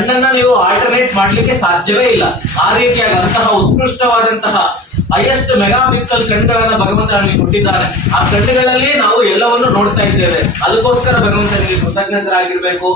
ಕಣ್ಣನ್ನ ನೀವು ಆಲ್ಟರ್ನೇಟ್ ಮಾಡ್ಲಿಕ್ಕೆ ಸಾಧ್ಯವೇ ಇಲ್ಲ. ಆ ರೀತಿಯಾಗಿ ಅಂತಹ ಉತ್ಕೃಷ್ಟವಾದಂತಹ ಹೈಯೆಸ್ಟ್ ಮೆಗಾ ಪಿಕ್ಸೆಲ್ ಕಣ್ಣುಗಳನ್ನ ಭಗವಂತ ನಮಗೆ ಕೊಟ್ಟಿದ್ದಾನೆ. ಆ ಕಣ್ಣುಗಳಲ್ಲಿ ನಾವು ಎಲ್ಲವನ್ನು ನೋಡ್ತಾ ಇದ್ದೇವೆ. ಅದಕ್ಕೋಸ್ಕರ ಭಗವಂತನಿಗೆ ಕೃತಜ್ಞತರಾಗಿರ್ಬೇಕು.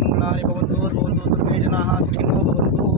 ಮಂಗಳಾನಿ ಭವಂತು ಭವಂತು ಸರ್ವೇ ಜನಾಃ ಸುಖಿನೋ ಭವಂತು.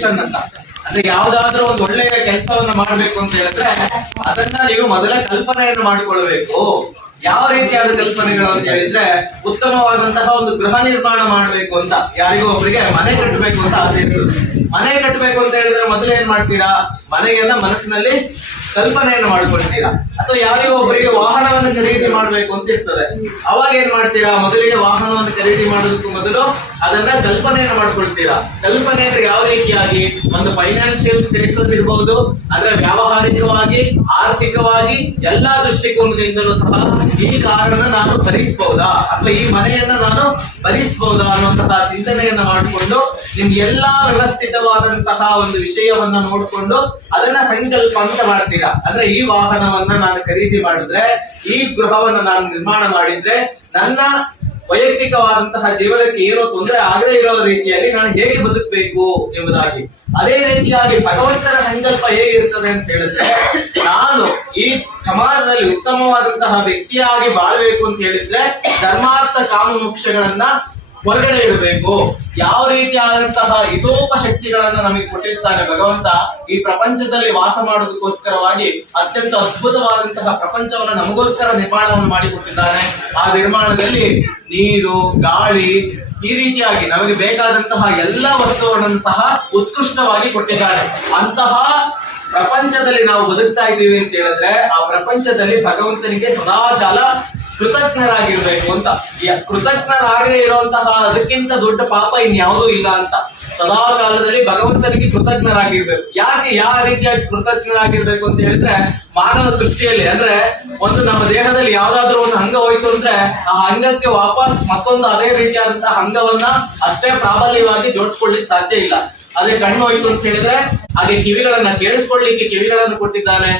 ಫೌಂಡೇಶನ್ ಅಂತ. ಅಂದ್ರೆ ಯಾವ್ದಾದ್ರೂ ಒಂದು ಒಳ್ಳೆಯ ಕೆಲಸವನ್ನ ಮಾಡ್ಬೇಕು ಅಂತ ಹೇಳಿದ್ರೆ ಅದನ್ನ ನೀವು ಮೊದಲ ಕಲ್ಪನೆಯನ್ನು ಮಾಡಿಕೊಳ್ಬೇಕು. ಯಾವ ರೀತಿಯಾದ ಕಲ್ಪನೆಗಳು ಅಂತ ಹೇಳಿದ್ರೆ, ಉತ್ತಮವಾದಂತಹ ಒಂದು ಗೃಹ ನಿರ್ಮಾಣ ಮಾಡ್ಬೇಕು ಅಂತ, ಯಾರಿಗೂ ಒಬ್ಬರಿಗೆ ಮನೆ ಕಟ್ಟಬೇಕು ಅಂತ ಆಸೆ ಇರ್ತದೆ. ಮನೆ ಕಟ್ಟಬೇಕು ಅಂತ ಹೇಳಿದ್ರೆ ಮೊದಲು ಏನ್ ಮಾಡ್ತೀರಾ, ಮನೆಗೆಲ್ಲ ಮನಸ್ಸಿನಲ್ಲಿ ಕಲ್ಪನೆಯನ್ನು ಮಾಡ್ಕೊಳ್ತೀರಾ. ಅಥವಾ ಯಾರಿಗೂ ಒಬ್ಬರಿಗೆ ವಾಹನವನ್ನು ಖರೀದಿ ಮಾಡ್ಬೇಕು ಅಂತ ಇರ್ತದೆ, ಅವಾಗ ಏನ್ ಮಾಡ್ತೀರಾ, ಮೊದಲಿಗೆ ವಾಹನವನ್ನು ಖರೀದಿ ಮಾಡೋದಕ್ಕೂ ಮೊದಲು ಅದನ್ನ ಕಲ್ಪನೆಯನ್ನು ಮಾಡ್ಕೊಳ್ತೀರಾ. ಕಲ್ಪನೆ ಅಂದ್ರೆ ಯಾವ ರೀತಿಯಾಗಿ, ಒಂದು ಫೈನಾನ್ಷಿಯಲ್ ಸ್ಟೇಟಸ್ ಇರಬಹುದು, ಅಂದ್ರೆ ವ್ಯಾವಹಾರಿಕವಾಗಿ, ಆರ್ಥಿಕವಾಗಿ ಎಲ್ಲಾ ದೃಷ್ಟಿಕೋನದಿಂದಲೂ ಸಹ ಈ ಕಾರನ್ನ ನಾನು ಭರಿಸಬಹುದಾ ಅಥವಾ ಈ ಮನೆಯನ್ನ ನಾನು ಭರಿಸಬಹುದಾ ಅನ್ನುವಂತಹ ಚಿಂತನೆಯನ್ನ ಮಾಡಿಕೊಂಡು ನಿಮ್ಗೆ ಎಲ್ಲಾ ವ್ಯವಸ್ಥಿತವಾದಂತಹ ಒಂದು ವಿಷಯವನ್ನ ನೋಡ್ಕೊಂಡು ಅದನ್ನ ಸಂಕಲ್ಪ ಅಂತ ಮಾಡ್ತೀರಾ. ಅಂದ್ರೆ ಈ ವಾಹನವನ್ನ ನಾನು ಖರೀದಿ ಮಾಡಿದ್ರೆ, ಈ ಗೃಹವನ್ನ ನಾನು ನಿರ್ಮಾಣ ಮಾಡಿದ್ರೆ ನನ್ನ ವೈಯಕ್ತಿಕವಾದಂತಹ ಜೀವನಕ್ಕೆ ಏನೋ ತೊಂದರೆ ಆಗದೇ ಇರೋ ರೀತಿಯಲ್ಲಿ ನಾನು ಹೇಗೆ ಬದುಕಬೇಕು ಎಂಬುದಾಗಿ. ಅದೇ ರೀತಿಯಾಗಿ ಭಗವಂತನ ಸಂಕಲ್ಪ ಹೇಗಿರ್ತದೆ ಅಂತ ಹೇಳಿದ್ರೆ, ನಾನು ಈ ಸಮಾಜದಲ್ಲಿ ಉತ್ತಮವಾದಂತಹ ವ್ಯಕ್ತಿಯಾಗಿ ಬಾಳ್ಬೇಕು ಅಂತ ಹೇಳಿದ್ರೆ ಧರ್ಮಾರ್ಥ ಕಾಮ ಮೋಕ್ಷಗಳನ್ನ ಹೊರಗಡೆ ಇಡಬೇಕು. ಯಾವ ರೀತಿಯಾದಂತಹ ಶಕ್ತಿಗಳನ್ನ ನಮಗೆ ಕೊಟ್ಟಿರ್ತಾನೆ ಭಗವಂತ. ಈ ಪ್ರಪಂಚದಲ್ಲಿ ವಾಸ ಮಾಡೋದಕ್ಕೋಸ್ಕರವಾಗಿ ಅತ್ಯಂತ ಅದ್ಭುತವಾದಂತಹ ಪ್ರಪಂಚವನ್ನ ನಮಗೋಸ್ಕರ ನಿರ್ಮಾಣವನ್ನು ಮಾಡಿಕೊಟ್ಟಿದ್ದಾನೆ. ಆ ನಿರ್ಮಾಣದಲ್ಲಿ ನೀರು, ಗಾಳಿ, ಈ ರೀತಿಯಾಗಿ ನಮಗೆ ಬೇಕಾದಂತಹ ಎಲ್ಲ ವಸ್ತುಗಳನ್ನು ಸಹ ಉತ್ಕೃಷ್ಟವಾಗಿ ಕೊಟ್ಟಿದ್ದಾನೆ. ಅಂತಹ ಪ್ರಪಂಚದಲ್ಲಿ ನಾವು ಬದುಕ್ತಾ ಇದ್ದೀವಿ ಅಂತ ಹೇಳಿದ್ರೆ ಆ ಪ್ರಪಂಚದಲ್ಲಿ ಭಗವಂತನಿಗೆ ಸದಾಕಾಲ ಕೃತಜ್ಞರಾಗಿರ್ಬೇಕು ಅಂತ. ಕೃತಜ್ಞರಾಗದೇ ಇರುವಂತಹ ಅದಕ್ಕಿಂತ ದೊಡ್ಡ ಪಾಪ ಇನ್ಯಾವುದೂ ಇಲ್ಲ ಅಂತ. ಸದಾ ಕಾಲದಲ್ಲಿ ಭಗವಂತನಿಗೆ ಕೃತಜ್ಞರಾಗಿರ್ಬೇಕು. ಯಾಕೆ ಯಾವ ರೀತಿಯಾಗಿ ಕೃತಜ್ಞರಾಗಿರ್ಬೇಕು ಅಂತ ಹೇಳಿದ್ರೆ, ಮಾನವ ಸೃಷ್ಟಿಯಲ್ಲಿ ಅಂದ್ರೆ ಒಂದು ನಮ್ಮ ದೇಹದಲ್ಲಿ ಯಾವ್ದಾದ್ರು ಒಂದು ಅಂಗ ಹೋಯ್ತು ಅಂದ್ರೆ ಆ ಅಂಗಕ್ಕೆ ವಾಪಸ್ ಮತ್ತೊಂದು ಅದೇ ರೀತಿಯಾದಂತಹ ಅಂಗವನ್ನ ಅಷ್ಟೇ ಪ್ರಾಬಲ್ಯವಾಗಿ ಜೋಡಿಸ್ಕೊಳ್ಲಿಕ್ಕೆ ಸಾಧ್ಯ ಇಲ್ಲ. ಅದೇ ಕಣ್ಣು ಹೋಯ್ತು ಅಂತ ಹೇಳಿದ್ರೆ ಹಾಗೆ ಕಿವಿಗಳನ್ನ ಕೇಳಿಸ್ಕೊಳ್ಲಿಕ್ಕೆ ಕಿವಿಗಳನ್ನು ಕೊಟ್ಟಿದ್ದಾನೆ,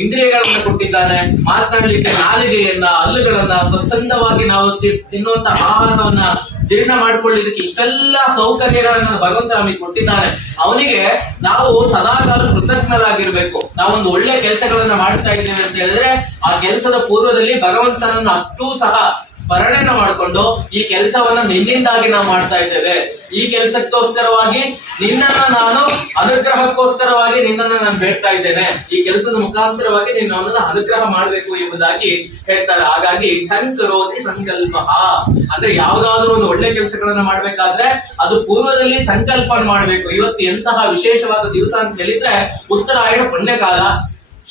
ಇಂದ್ರಿಯಗಳನ್ನು ಕೊಟ್ಟಿದ್ದಾನೆ, ಮಾತನಾಡ್ಲಿಕ್ಕೆ ನಾಲಿಗೆಯನ್ನ, ಹಲ್ಲುಗಳನ್ನ, ಸ್ವಚ್ಛಂದವಾಗಿ ನಾವು ತಿನ್ನುವಂತ ಆಹಾರವನ್ನ ಜೀರ್ಣ ಮಾಡ್ಕೊಳ್ಳಿಕ್ಕೆ ಇಷ್ಟೆಲ್ಲ ಸೌಕರ್ಯಗಳನ್ನ ಭಗವಂತ ನಮಗೆ ಕೊಟ್ಟಿದ್ದಾನೆ. ಅವನಿಗೆ ನಾವು ಸದಾಕಾಲ ಕೃತಜ್ಞರಾಗಿರ್ಬೇಕು. ನಾವೊಂದು ಒಳ್ಳೆ ಕೆಲಸಗಳನ್ನ ಮಾಡ್ತಾ ಇದ್ದೇವೆ ಅಂತ ಹೇಳಿದ್ರೆ ಆ ಕೆಲಸದ ಪೂರ್ವದಲ್ಲಿ ಭಗವಂತನನ್ನು ಅಷ್ಟೂ ಸಹ ಸ್ಮರಣೆಯನ್ನ ಮಾಡಿಕೊಂಡು ಈ ಕೆಲಸವನ್ನ ನಿನ್ನಿಂದಾಗಿ ನಾವು ಮಾಡ್ತಾ ಇದ್ದೇವೆ, ಈ ಕೆಲಸಕ್ಕೋಸ್ಕರವಾಗಿ ನಿನ್ನನ್ನ ನಾನು ಅನುಗ್ರಹಕ್ಕೋಸ್ಕರವಾಗಿ ನಿನ್ನನ್ನು ನಾನು ಬೇಡ್ತಾ ಇದ್ದೇನೆ, ಈ ಕೆಲಸದ ಮುಖಾಂತರವಾಗಿ ನೀನು ಅವನನ್ನ ಅನುಗ್ರಹ ಮಾಡಬೇಕು ಎಂಬುದಾಗಿ ಹೇಳ್ತಾರೆ. ಹಾಗಾಗಿ ಸಂಕರೋತಿ ಸಂಕಲ್ಪ ಅಂದ್ರೆ ಯಾವ್ದಾದ್ರು ಒಂದು ಒಳ್ಳೆ ಕೆಲಸಗಳನ್ನ ಮಾಡ್ಬೇಕಾದ್ರೆ ಅದು ಪೂರ್ವದಲ್ಲಿ ಸಂಕಲ್ಪ ಮಾಡ್ಬೇಕು. ಇವತ್ತು ಎಂತಹ ವಿಶೇಷವಾದ ದಿವಸ ಅಂತ ಹೇಳಿದ್ರೆ ಉತ್ತರಾಯಣ ಪುಣ್ಯಕಾಲ,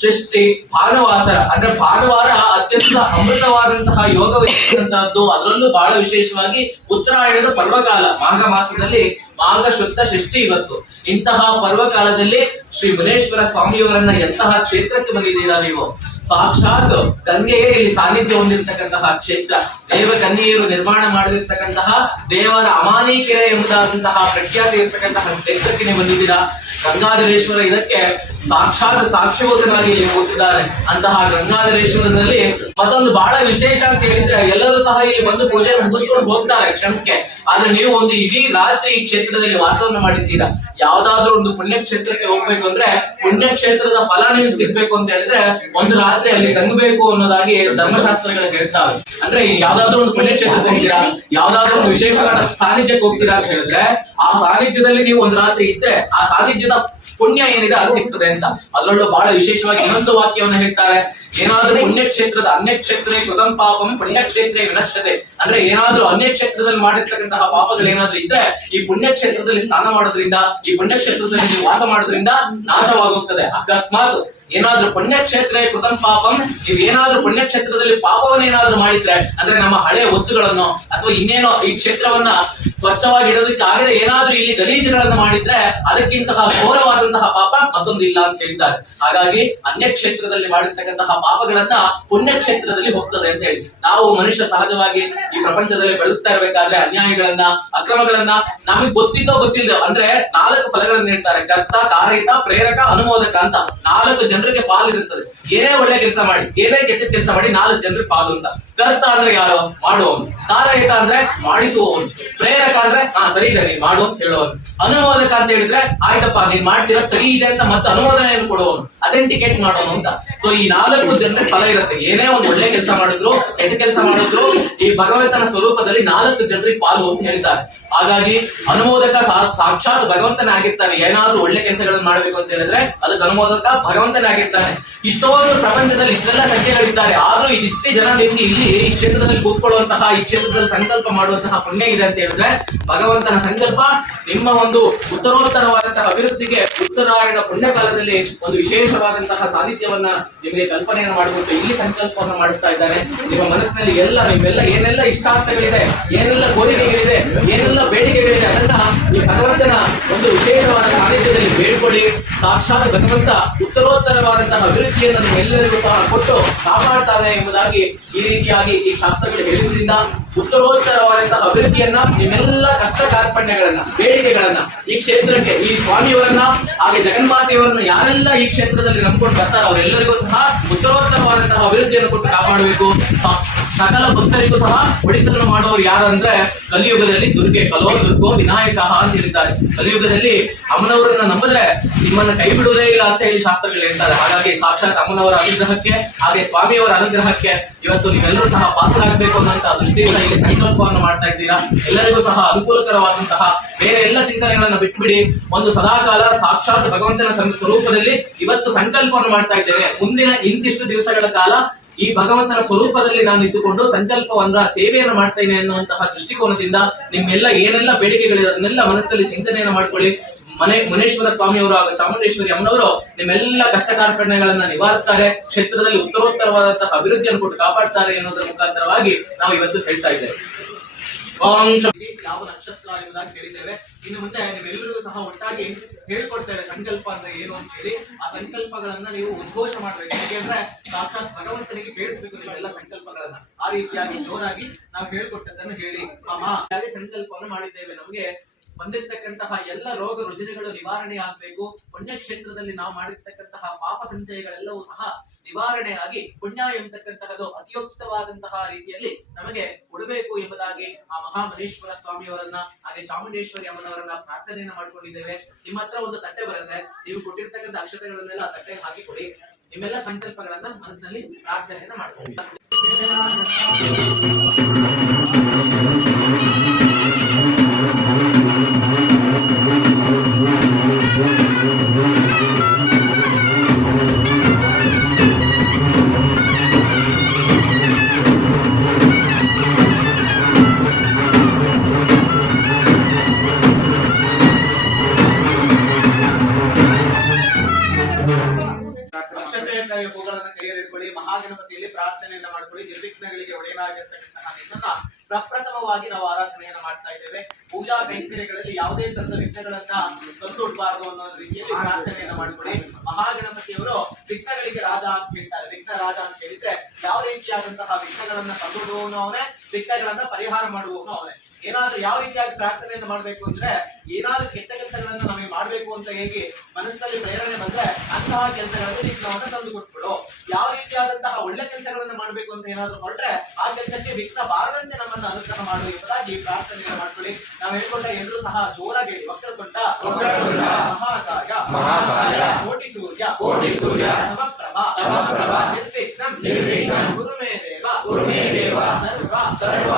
ಸೃಷ್ಟಿ, ಭಾನುವಾಸರ ಅಂದ್ರೆ ಭಾನುವಾರ ಅತ್ಯಂತ ಅಮೃತವಾದಂತಹ ಯೋಗವಿರುವಂತಹದ್ದು. ಅದರಲ್ಲೂ ಬಹಳ ವಿಶೇಷವಾಗಿ ಉತ್ತರಾಯಣದ ಪರ್ವಕಾಲ, ಮಾಘ ಮಾಸದಲ್ಲಿ ಮಾಘ ಶುದ್ಧ ಷಷ್ಠಿ ಇವತ್ತು. ಇಂತಹ ಪರ್ವಕಾಲದಲ್ಲಿ ಶ್ರೀ ಮುನೇಶ್ವರ ಸ್ವಾಮಿಯವರನ್ನ ಎಂತಹ ಕ್ಷೇತ್ರಕ್ಕೆ ಬಂದಿದ್ದೀರಾ ನೀವು. ಸಾಕ್ಷಾತ್ ಗಂಗೆಯೇ ಇಲ್ಲಿ ಸಾನ್ನಿಧ್ಯ ಹೊಂದಿರತಕ್ಕಂತಹ ಕ್ಷೇತ್ರ, ದೇವ ಕನ್ಯೆಯರು ನಿರ್ಮಾಣ ಮಾಡಿರ್ತಕ್ಕಂತಹ ದೇವರ ಅಮಾನಿಕೆರೆ ಎಂಬುದಾದಂತಹ ಪ್ರಖ್ಯಾತಿ ಇರತಕ್ಕಂತಹ ಕ್ಷೇತ್ರಕ್ಕೆ ನೀವು ಬಂದಿದ್ದೀರಾ. ಗಂಗಾಧರೇಶ್ವರ ಇದಕ್ಕೆ ಸಾಕ್ಷಾತ್ ಸಾಕ್ಷಿಭೂತನಾಗಿ ಇಲ್ಲಿ ಕೂತಿದ್ದಾರೆ. ಅಂತಹ ಗಂಗಾಧರೇಶ್ವರದಲ್ಲಿ ಮತ್ತೊಂದು ಬಹಳ ವಿಶೇಷ ಅಂತ ಹೇಳಿದ್ರೆ ಎಲ್ಲರೂ ಸಹ ಇಲ್ಲಿ ಬಂದು ಪೂಜೆ ಮುಗಿಸ್ಕೊಂಡು ಹೋಗ್ತಾರೆ ಕ್ಷಣಕ್ಕೆ. ಆದ್ರೆ ನೀವು ಒಂದು ಇಡೀ ರಾತ್ರಿ ಈ ಕ್ಷೇತ್ರದಲ್ಲಿ ವಾಸವನ್ನು ಮಾಡಿದ್ದೀರಾ. ಯಾವ್ದಾದ್ರು ಒಂದು ಪುಣ್ಯಕ್ಷೇತ್ರಕ್ಕೆ ಹೋಗ್ಬೇಕು ಅಂದ್ರೆ ಪುಣ್ಯಕ್ಷೇತ್ರದ ಫಲ ನಿಮ್ಗೆ ಸಿಗ್ಬೇಕು ಅಂತ ಹೇಳಿದ್ರೆ ಒಂದು ರಾತ್ರಿ ಅಲ್ಲಿ ತಂಗಬೇಕು ಅನ್ನೋದಾಗಿ ಧರ್ಮಶಾಸ್ತ್ರಗಳಿಗೆ ಹೇಳ್ತಾರೆ. ಅಂದ್ರೆ ಯಾವ್ದಾದ್ರು ಒಂದು ಪುಣ್ಯಕ್ಷೇತ್ರಕ್ಕೆ ಹೋಗ್ತೀರಾ, ಯಾವ್ದಾದ್ರು ಒಂದು ವಿಶೇಷವಾದ ಸಾನ್ನಿಧ್ಯಕ್ಕೆ ಹೋಗ್ತೀರಾ ಅಂತ ಹೇಳಿದ್ರೆ ಆ ಸಾನ್ನಿಧ್ಯದಲ್ಲಿ ನೀವು ಒಂದು ರಾತ್ರಿ ಇದ್ದರೆ ಆ ಸಾನ್ನಿಧ್ಯದ ಪುಣ್ಯ ಏನಿದೆ ಅದು ಸಿಗ್ತದೆ ಅಂತ. ಅದರಲ್ಲೂ ಬಹಳ ವಿಶೇಷವಾಗಿ ಇನ್ನೊಂದು ವಾಕ್ಯವನ್ನು ಹೇಳ್ತಾರೆ, ಏನಾದ್ರೂ ಪುಣ್ಯಕ್ಷೇತ್ರದ ಅನ್ಯಕ್ಷೇತ್ರೇ ಕೃತಂ ಪಾಪಂ ಪುಣ್ಯಕ್ಷೇತ್ರೇ ವಿನಶ್ಯತೆ. ಅಂದ್ರೆ ಏನಾದ್ರೂ ಅನ್ಯಕ್ಷೇತ್ರದಲ್ಲಿ ಮಾಡಿರ್ತಕ್ಕಂತಹ ಪಾಪಗಳು ಏನಾದ್ರೂ ಇದ್ರೆ ಈ ಪುಣ್ಯಕ್ಷೇತ್ರದಲ್ಲಿ ಸ್ನಾನ ಮಾಡೋದ್ರಿಂದ, ಈ ಪುಣ್ಯಕ್ಷೇತ್ರದಲ್ಲಿ ನೀವು ವಾಸ ಮಾಡೋದ್ರಿಂದ ನಾಶವಾಗುತ್ತದೆ. ಅಕಸ್ಮಾತ್ ಏನಾದ್ರೂ ಪುಣ್ಯಕ್ಷೇತ್ರ ಕೃತಂ ಪಾಪಂ, ನೀವು ಏನಾದ್ರೂ ಪುಣ್ಯಕ್ಷೇತ್ರದಲ್ಲಿ ಪಾಪವನ್ನೇನಾದ್ರೂ ಮಾಡಿದ್ರೆ ಅಂದ್ರೆ ನಮ್ಮ ಹಳೆಯ ವಸ್ತುಗಳನ್ನು ಅಥವಾ ಇನ್ನೇನೋ ಈ ಕ್ಷೇತ್ರವನ್ನ ಸ್ವಚ್ಛವಾಗಿ ಇಡೋದಕ್ಕೆ ಆಗದೆ ಏನಾದ್ರೂ ಇಲ್ಲಿ ಗಲೀಜುಗಳನ್ನು ಮಾಡಿದ್ರೆ ಅದಕ್ಕಿಂತಹ ಘೋರವಾದಂತಹ ಪಾಪ ಮತ್ತೊಂದು ಇಲ್ಲ ಅಂತ ಹೇಳಿದ್ದಾರೆ. ಹಾಗಾಗಿ ಅನ್ಯಕ್ಷೇತ್ರದಲ್ಲಿ ಮಾಡಿರ್ತಕ್ಕಂತಹ ಪಾಪಗಳನ್ನ ಪುಣ್ಯಕ್ಷೇತ್ರದಲ್ಲಿ ಹೋಗ್ತದೆ ಅಂತ ಹೇಳಿ ನಾವು ಮನುಷ್ಯ ಸಹಜವಾಗಿ ಈ ಪ್ರಪಂಚದಲ್ಲಿ ಬೆಳಗ್ತಾ ಇರಬೇಕಾದ್ರೆ ಅನ್ಯಾಯಗಳನ್ನ, ಅಕ್ರಮಗಳನ್ನ ನಮಗೆ ಗೊತ್ತಿದ್ದೋ ಗೊತ್ತಿಲ್ಲದೆ ಅಂದ್ರೆ 4 ಫಲಗಳನ್ನ ಹೇಳ್ತಾರೆ, ಕರ್ತ, ಕಾರಯಿತ, ಪ್ರೇರಕ, ಅನುಮೋದಕ ಅಂತ 4 ಜನರಿಗೆ ಪಾಲಿರುತ್ತದೆ. ಏನೇ ಒಳ್ಳೆ ಕೆಲಸ ಮಾಡಿ, ಏನೇ ಕೆಟ್ಟ ಕೆಲಸ ಮಾಡಿ 4 ಜನರಿಗೆ ಪಾಲು ಅಂತ. ಕರ್ತ ಅಂದ್ರೆ ಯಾರು? ಮಾಡುವವನು. ಕಾರಯಿತ ಅಂದ್ರೆ ಮಾಡಿಸುವವನು. ಪ್ರೇರಕ ಅಂದ್ರೆ ಸರಿ ಇದೆ ನೀನ್ ಮಾಡು ಅಂತ ಹೇಳುವವನು. ಅನುಮೋದಕ ಅಂತ ಹೇಳಿದ್ರೆ ಆಯ್ತಪ್ಪ ನೀನ್ ಮಾಡ್ತಿರೋದು ಸರಿ ಇದೆ ಅಂತ ಮತ್ತೆ ಅನುಮೋದನೆಯನ್ನು ಕೊಡುವವನು, ಅಥೆಂಟಿಕೇಟ್ ಮಾಡೋನು ಅಂತ. ಸೊ ಈ 4 4 ಜನರಿಗೆ ಫಲ ಇರುತ್ತೆ. ಏನೇ ಒಂದು ಒಳ್ಳೆ ಕೆಲಸ ಮಾಡಿದ್ರು, ಕೆಟ್ಟ ಕೆಲಸ ಮಾಡಿದ್ರು ಈ ಭಗವಂತನ ಸ್ವರೂಪದಲ್ಲಿ 4 ಜನರಿಗೆ ಪಾಲು ಅಂತ ಹೇಳ್ತಾರೆ. ಹಾಗಾಗಿ ಅನುಮೋದಕ ಸಾಕ್ಷಾತ್ ಭಗವಂತನೇ ಆಗಿರ್ತಾನೆ. ಏನಾದ್ರೂ ಒಳ್ಳೆ ಕೆಲಸಗಳನ್ನ ಮಾಡ್ಬೇಕು ಅಂತ ಹೇಳಿದ್ರೆ ಅದಕ್ಕೆ ಅನುಮೋದಕ ಭಗವಂತನೇ ಆಗಿರ್ತಾನೆ. ಇಷ್ಟೊಂದು ಪ್ರಪಂಚದಲ್ಲಿ ಇಷ್ಟೆಲ್ಲ ಸಂಖ್ಯೆಗಳಿದ್ದಾರೆ, ಆದ್ರೂ ಇದಿಷ್ಟೇ ಜನ ನಿಮ್ಗೆ ಇಲ್ಲಿ ಈ ಕ್ಷೇತ್ರದಲ್ಲಿ ಕೂತ್ಕೊಳ್ಳುವಂತಹ, ಈ ಕ್ಷೇತ್ರದಲ್ಲಿ ಸಂಕಲ್ಪ ಮಾಡುವಂತಹ ಪುಣ್ಯ ಇದೆ ಅಂತ ಹೇಳಿದ್ರೆ ಭಗವಂತನ ಸಂಕಲ್ಪ ನಿಮ್ಮ ಒಂದು ಉತ್ತರೋತ್ತರವಾದಂತಹ ಅಭಿವೃದ್ಧಿಗೆ ಉತ್ತರಾಯಣ ಪುಣ್ಯ ಕಾಲದಲ್ಲಿ ಒಂದು ವಿಶೇಷವಾದಂತಹ ಸಾನ್ನಿಧ್ಯವನ್ನ ನಿಮಗೆ ಕಲ್ಪನೆಯನ್ನು ಮಾಡಿಬಿಟ್ಟು ಇಲ್ಲಿ ಸಂಕಲ್ಪವನ್ನು ಮಾಡಿಸ್ತಾ ಇದ್ದಾನೆ. ನಿಮ್ಮ ಮನಸ್ಸಿನಲ್ಲಿ ನಿಮ್ಮೆಲ್ಲ ಏನೆಲ್ಲ ಇಷ್ಟಾರ್ಥಗಳಿದೆ, ಏನೆಲ್ಲ ಕೋರಿಕೆಗಳಿದೆ, ಏನೆಲ್ಲ ಬೇಡಿಕೆಗಳಿದೆ, ಅದನ್ನ ಈ ಭಗವಂತನ ಒಂದು ವಿಶೇಷವಾದ ಸಾನ್ನಿಧ್ಯದಲ್ಲಿ ಬೇಡ್ಕೊಳ್ಳಿ. ಸಾಕ್ಷಾತ್ ಭಗವಂತ ಉತ್ತರೋತ್ತರವಾದಂತಹ ಅಭಿವೃದ್ಧಿಯನ್ನು ನಿಮ್ಮೆಲ್ಲರಿಗೂ ಸಹ ಕೊಟ್ಟು ಕಾಪಾಡ್ತಾನೆ ಎಂಬುದಾಗಿ ಈ ರೀತಿಯಾಗಿ ಈ ಶಾಸ್ತ್ರಗಳು ಹೇಳಿದ್ರಿಂದ ಉತ್ತರೋತ್ತರವಾದಂತಹ ಅಭಿವೃದ್ಧಿಯನ್ನ, ನಿಮ್ಮೆಲ್ಲ ಕಷ್ಟ ಕಾರ್ಪಣ್ಯಗಳನ್ನ, ಬೇಡಿಕೆಗಳನ್ನ ಈ ಕ್ಷೇತ್ರಕ್ಕೆ, ಈ ಸ್ವಾಮಿಯವರನ್ನ, ಹಾಗೆ ಜಗನ್ಮಾತೆಯವರನ್ನ ಯಾರೆಲ್ಲ ಈ ಕ್ಷೇತ್ರದಲ್ಲಿ ನಂಬಿಕೊಂಡು ಬರ್ತಾರೋ ಅವರೆಲ್ಲರಿಗೂ ಸಹ ಉತ್ತರೋತ್ತರವಾದಂತಹ ಅಭಿವೃದ್ಧಿಯನ್ನು ಕೊಟ್ಟು ಕಾಪಾಡಬೇಕು. ಸಕಲ ಭಕ್ತರಿಗೂ ಸಹ ಒಳಿತನ್ನು ಮಾಡುವವರು ಯಾರು ಅಂದ್ರೆ ಕಲಿಯುಗದಲ್ಲಿ ದುರ್ಗೆ, ಕಲೋ ದುರ್ಗೋ ವಿನಾಯಕ ಅಂತ ಹೇಳಿದ್ದಾರೆ. ಕಲಿಯುಗದಲ್ಲಿ ಅಮ್ಮನವರನ್ನ ನಂಬಿದ್ರೆ ನಿಮ್ಮನ್ನ ಕೈ ಬಿಡುವುದೇ ಇಲ್ಲ ಅಂತ ಹೇಳಿ ಶಾಸ್ತ್ರಗಳು ಹೇಳ್ತಾರೆ. ಹಾಗಾಗಿ ಸಾಕ್ಷಾತ್ ಅಮ್ಮನವರ ಅನುಗ್ರಹಕ್ಕೆ, ಹಾಗೆ ಸ್ವಾಮಿಯವರ ಅನುಗ್ರಹಕ್ಕೆ ಇವತ್ತು ನೀವೆಲ್ಲರೂ ಸಹ ಪಾತ್ರರಾಗಬೇಕು ಅನ್ನುವಂತಹ ದೃಷ್ಟಿಯಿಂದ ಇಲ್ಲಿ ಸಂಕಲ್ಪವನ್ನು ಮಾಡ್ತಾ ಇದ್ದೀರಾ. ಎಲ್ಲರಿಗೂ ಸಹ ಅನುಕೂಲಕರವಾದಂತಹ ಬೇರೆ ಎಲ್ಲ ಚಿಂತನೆಗಳನ್ನ ಬಿಟ್ಬಿಡಿ, ಒಂದು ಸದಾಕಾಲ ಸಾಕ್ಷಾತ್ ಭಗವಂತನ ಸ್ವರೂಪದಲ್ಲಿ ಇವತ್ತು ಸಂಕಲ್ಪವನ್ನು ಮಾಡ್ತಾ ಇದ್ದೇವೆ. ಮುಂದಿನ ಇಂತಿಷ್ಟು ದಿವಸಗಳ ಕಾಲ ಈ ಭಗವಂತನ ಸ್ವರೂಪದಲ್ಲಿ ನಾನು ಇದ್ದುಕೊಂಡು ಸಂಕಲ್ಪವನ್ನ ಸೇವೆಯನ್ನು ಮಾಡ್ತೇನೆ ಅನ್ನುವಂತಹ ದೃಷ್ಟಿಕೋನದಿಂದ ನಿಮ್ಮೆಲ್ಲ ಏನೆಲ್ಲ ಬೇಡಿಕೆಗಳಿದೆ ಅದನ್ನೆಲ್ಲ ಮನಸ್ಸಲ್ಲಿ ಚಿಂತನೆಯನ್ನು ಮಾಡ್ಕೊಳ್ಳಿ. ಮುನೇಶ್ವರ ಸ್ವಾಮಿಯವರು ಹಾಗೂ ಚಾಮುಂಡೇಶ್ವರಿ ಅಮ್ಮನವರು ನಿಮ್ಮೆಲ್ಲ ಕಷ್ಟ ಕಾರ್ಪಣ್ಯಗಳನ್ನ ನಿವಾರಿಸ್ತಾರೆ, ಕ್ಷೇತ್ರದಲ್ಲಿ ಉತ್ತರೋತ್ತರವಾದಂತಹ ಅಭಿವೃದ್ಧಿಯನ್ನು ಕೊಟ್ಟು ಕಾಪಾಡ್ತಾರೆ ಎನ್ನುವುದರ ಮುಖಾಂತರವಾಗಿ ನಾವು ಇವತ್ತು ಹೇಳ್ತಾ ಇದ್ದೇವೆ. ಯಾವ ನಕ್ಷತ್ರ ಎಂಬುದಾಗಿ ಹೇಳಿದ್ದೇವೆ. ಇನ್ನು ಮುಂದೆ ನಿಮ್ಮೆಲ್ಲರಿಗೂ ಸಹ ಒಟ್ಟಾಗಿ ಹೇಳ್ಕೊಡ್ತೇವೆ ಸಂಕಲ್ಪ ಅಂದ್ರೆ ಏನು ಅಂತ ಹೇಳಿ. ಆ ಸಂಕಲ್ಪಗಳನ್ನ ನೀವು ಉದ್ಘೋಷ ಮಾಡ್ಬೇಕು. ಯಾಕೆಂದ್ರೆ ಸಾಕ್ಷಾತ್ ಭಗವಂತನಿಗೆ ಕೇಳಿಸ್ಬೇಕು ನಿಮ್ಮೆಲ್ಲ ಸಂಕಲ್ಪಗಳನ್ನ. ಆ ರೀತಿಯಾಗಿ ಜೋರಾಗಿ ನಾವು ಹೇಳ್ಕೊಟ್ಟದ್ದನ್ನು ಹೇಳಿ ಹಾಗೆ ಸಂಕಲ್ಪವನ್ನು ಮಾಡಿದ್ದೇವೆ. ನಮಗೆ ಬಂದಿರತಕ್ಕಂತಹ ಎಲ್ಲ ರೋಗ ರುಜಿನಗಳು ನಿವಾರಣೆ ಆಗ್ಬೇಕು. ಪುಣ್ಯಕ್ಷೇತ್ರದಲ್ಲಿ ನಾವು ಮಾಡಿರ್ತಕ್ಕಂತಹ ಪಾಪ ಸಂಚಯಗಳೆಲ್ಲವೂ ಸಹ ನಿವಾರಣೆ ಆಗಿ ಪುಣ್ಯ ಎಂಬತಕ್ಕಂತಹದ್ದು ಅತಿಯುಕ್ತವಾದಂತಹ ರೀತಿಯಲ್ಲಿ ನಮಗೆ ಕೊಡಬೇಕು ಎಂಬುದಾಗಿ ಆ ಮಹಾಮನೇಶ್ವರ ಸ್ವಾಮಿಯವರನ್ನ ಹಾಗೆ ಚಾಮುಂಡೇಶ್ವರಿ ಅಮ್ಮನವರನ್ನ ಪ್ರಾರ್ಥನೆಯನ್ನ ಮಾಡ್ಕೊಂಡಿದ್ದೇವೆ. ನಿಮ್ಮ ಹತ್ರ ಒಂದು ತಟ್ಟೆ ಬರುತ್ತೆ, ನೀವು ಕೊಟ್ಟಿರ್ತಕ್ಕಂಥ ಅಕ್ಷತೆಗಳನ್ನೆಲ್ಲ ಆ ತಟ್ಟೆ ಹಾಕಿ ಕೊಡಿ. ನಿಮ್ಮೆಲ್ಲ ಸಂಕಲ್ಪಗಳನ್ನ ಮನಸ್ಸಿನಲ್ಲಿ ಪ್ರಾರ್ಥನೆಯನ್ನ ಮಾಡ್ಕೊಳ್ಳಿ. ಕೈಯಲ್ಲಿಟ್ಕೊಳ್ಳಿ. ಮಹಾಗಣಪತಿಯಲ್ಲಿ ಪ್ರಾರ್ಥನೆಯನ್ನ ಮಾಡ್ಕೊಳ್ಳಿ. ನಿರ್ವಿಘ್ನಗಳಿಗೆ ಒಡೆಯನಾಗಿರ್ತಕ್ಕಂತಹ ನಿನ್ನನ್ನ ಪ್ರಪ್ರಥಮವಾಗಿ ನಾವು ಆರಾಧನೆಯನ್ನ ಮಾಡ್ತಾ ಇದ್ದೇವೆ. ಪೂಜಾ ಕೈಂಕರ್ಯಗಳಲ್ಲಿ ಯಾವುದೇ ತರದ ವಿಘ್ನಗಳನ್ನ ತಂದುಡ್ಬಾರ್ದು ಅನ್ನೋ ರೀತಿಯಲ್ಲಿ ಪ್ರಾರ್ಥನೆಯನ್ನ ಮಾಡ್ಕೊಳ್ಳಿ. ಮಹಾಗಣಪತಿಯವರು ವಿಘ್ನಗಳಿಗೆ ರಾಜ ಅಂತ ಹೇಳ್ತಾರೆ. ವಿಘ್ನ ರಾಜ ಅಂತ ಹೇಳಿದ್ರೆ ಯಾವ ರೀತಿಯಾದಂತಹ ವಿಘ್ನಗಳನ್ನ ತಂದುಡುವವನು ಅವನೇ, ವಿಘ್ನಗಳನ್ನ ಪರಿಹಾರ ಮಾಡುವವನು ಅವನೇ. ಏನಾದ್ರೂ ಯಾವ ರೀತಿಯಾಗಿ ಪ್ರಾರ್ಥನೆಯನ್ನು ಮಾಡ್ಬೇಕು ಅಂದ್ರೆ, ಏನಾದ್ರೂ ಕೆಟ್ಟ ಕೆಲಸಗಳನ್ನ ನಮಗೆ ಮಾಡ್ಬೇಕು ಅಂತ ಹೇಗೆ ಮನಸ್ಸಿನಲ್ಲಿ ಪ್ರೇರಣೆ ಬಂದ್ರೆ ಅಂತಹ ಕೆಲಸಗಳನ್ನು ವಿಘ್ನವನ್ನ ತಂದು ಕೊಟ್ಬಿಡು. ಯಾವ ರೀತಿಯಾದಂತಹ ಒಳ್ಳೆ ಕೆಲಸಗಳನ್ನ ಮಾಡ್ಬೇಕು ಅಂತ ಏನಾದ್ರೂ ಹೊರಟ್ರೆ ಆ ಕೆಲಸಕ್ಕೆ ವಿಘ್ನ ಬಾರದಂತೆ ನಮ್ಮನ್ನ ಅನುಗ್ರಹ ಮಾಡು ಎಂಬುದಾಗಿ ಪ್ರಾರ್ಥನೆಯನ್ನು ಮಾಡ್ಕೊಳ್ಳಿ. ನಾವು ಹೇಳ್ಕೊಂಡ ಎಲ್ಲರೂ ಸಹ ಜೋರಾಗಿ ಹೇಳಿ. ವಕ್ರತುಂಡ ಮಹಾಕಾಯ ಕೋಟಿ ಸೂರ್ಯ ಸಮಪ್ರಭ ನಿರ್ವಿಘ್ನಂ ಕುರುಮೇ ದೇವ ಸರ್ವ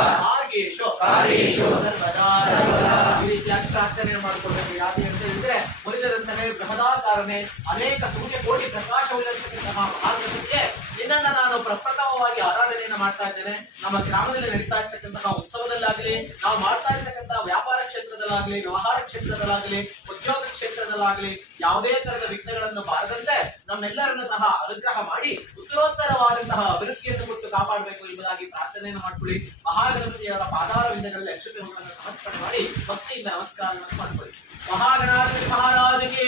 ಕಾರ್ಯೇಷು ಸರ್ವದಾ ಈ ರೀತಿಯಾಗಿ ಪ್ರಾರ್ಥನೆಯನ್ನು ಮಾಡಿಕೊಳ್ಬೇಕು. ಯಾಕೆ ಅಂತ ಹೇಳಿದ್ರೆ ಮುರಿದಂತಹ ಬೃಹದಾಕಾರನೆ ಅನೇಕ ಸೂರ್ಯ ಕೋಟಿ ಪ್ರಕಾಶವಿಲ್ಲಂತಹ ಮಹಾಗಣಪತಿಗೆ ನಿನ್ನನ್ನ ನಾನು ಪ್ರಪ್ರಥಮವಾಗಿ ಆರಾಧನೆಯನ್ನ ಮಾಡ್ತಾ ಇದ್ದೇನೆ. ನಮ್ಮ ಗ್ರಾಮದಲ್ಲಿ ನಡೀತಾ ಇರ್ತಕ್ಕಂತಹ ಉತ್ಸವದಲ್ಲಾಗ್ಲಿ, ನಾವು ಮಾಡ್ತಾ ಇರ್ತಕ್ಕಂತಹ ವ್ಯಾಪಾರ ಕ್ಷೇತ್ರದಲ್ಲಾಗ್ಲಿ, ವ್ಯವಹಾರ ಕ್ಷೇತ್ರದಲ್ಲಾಗ್ಲಿ, ಉದ್ಯೋಗ ಕ್ಷೇತ್ರದಲ್ಲಾಗ್ಲಿ ಯಾವುದೇ ತರದ ವಿಘ್ನಗಳನ್ನು ಬಾರದಂತೆ ನಮ್ಮೆಲ್ಲರನ್ನು ಸಹ ಅನುಗ್ರಹ ಮಾಡಿ ಉತ್ತರೋತ್ತರವಾದಂತಹ ಅಭಿವೃದ್ಧಿಯನ್ನು ಕೊಟ್ಟು ಕಾಪಾಡಬೇಕು ಎಂಬುದಾಗಿ ಪ್ರಾರ್ಥನೆಯನ್ನು ಮಾಡ್ಕೊಳ್ಳಿ. ಮಹಾಗಣಪತಿಯವರ ಪಾದಾರ ವಿಂದಗಳಲ್ಲಿ ಅಕ್ಷತೆ ಸಮರ್ಪಣೆ ಮಾಡಿ ಭಕ್ತಿಯಿಂದ ನಮಸ್ಕಾರವನ್ನು ಮಾಡ್ಕೊಳ್ಳಿ. ಮಹಾಗಣಾಧಿಪತಿ ಮಹಾರಾಜಕ್ಕೆ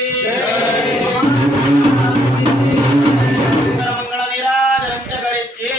ಮಂಗಳ ನೀರಾಜನಂತೆ ಗರಿಕೆ.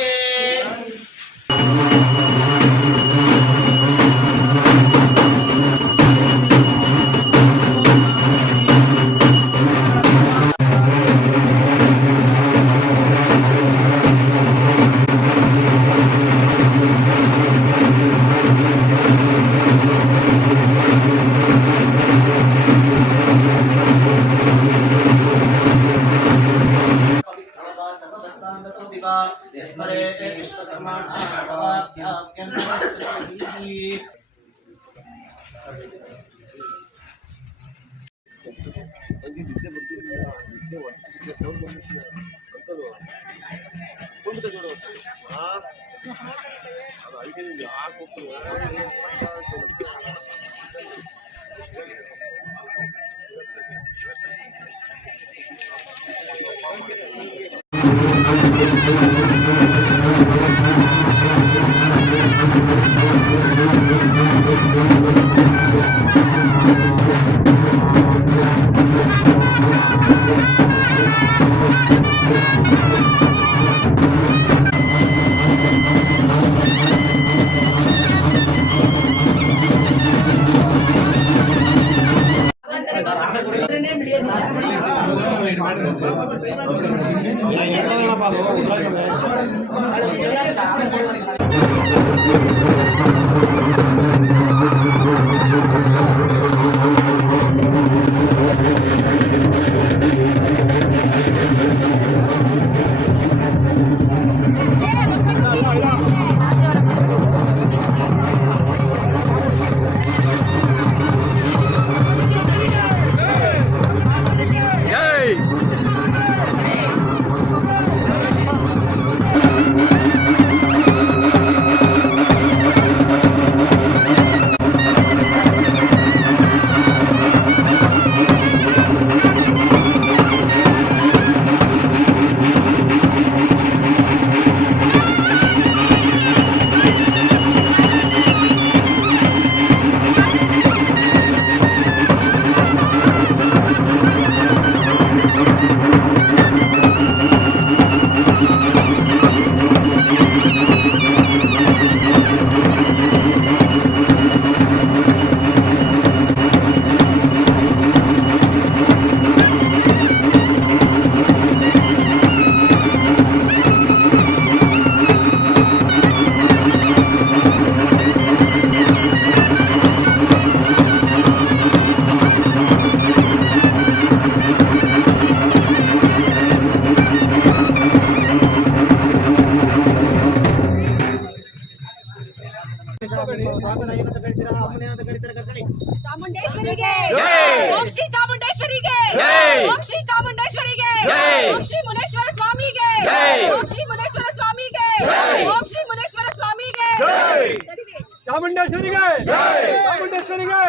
स्मरेते विश्वकर्माणां सवाप्याप्यन्नमस्कृतिः। ಚಾಮುಂಡೇಶ್ವರಿಗೆ ಓಂ ಶ್ರೀ ಚಾಮುಂಡೇಶ್ವರಿಗೆ ಓಂ ಶ್ರೀ ಚಾಮುಂಡೇಶ್ವರಿಗೆ ಓಂ ಶ್ರೀ ಮುನೇಶ್ವರ ಸ್ವಾಮಿಗೆ ಓಂ ಶ್ರೀ ಮುನೇಶ್ವರ ಸ್ವಾಮಿಗೆ ಓಂ ಶ್ರೀ ಮುನೇಶ್ವರ ಸ್ವಾಮಿಗೆ ಚಾಮುಂಡೇಶ್ವರಿಗೆ ಚಾಮುಂಡೇಶ್ವರಿಗೆ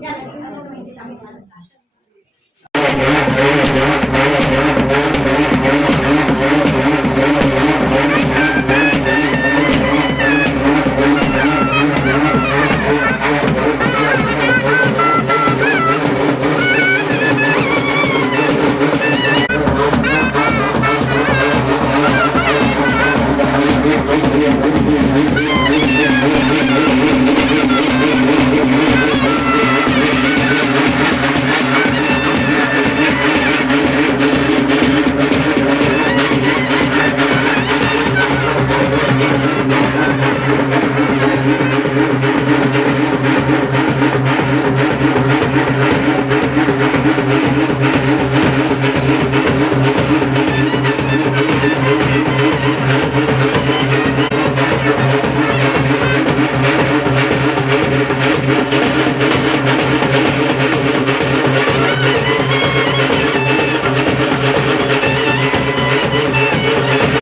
Iya,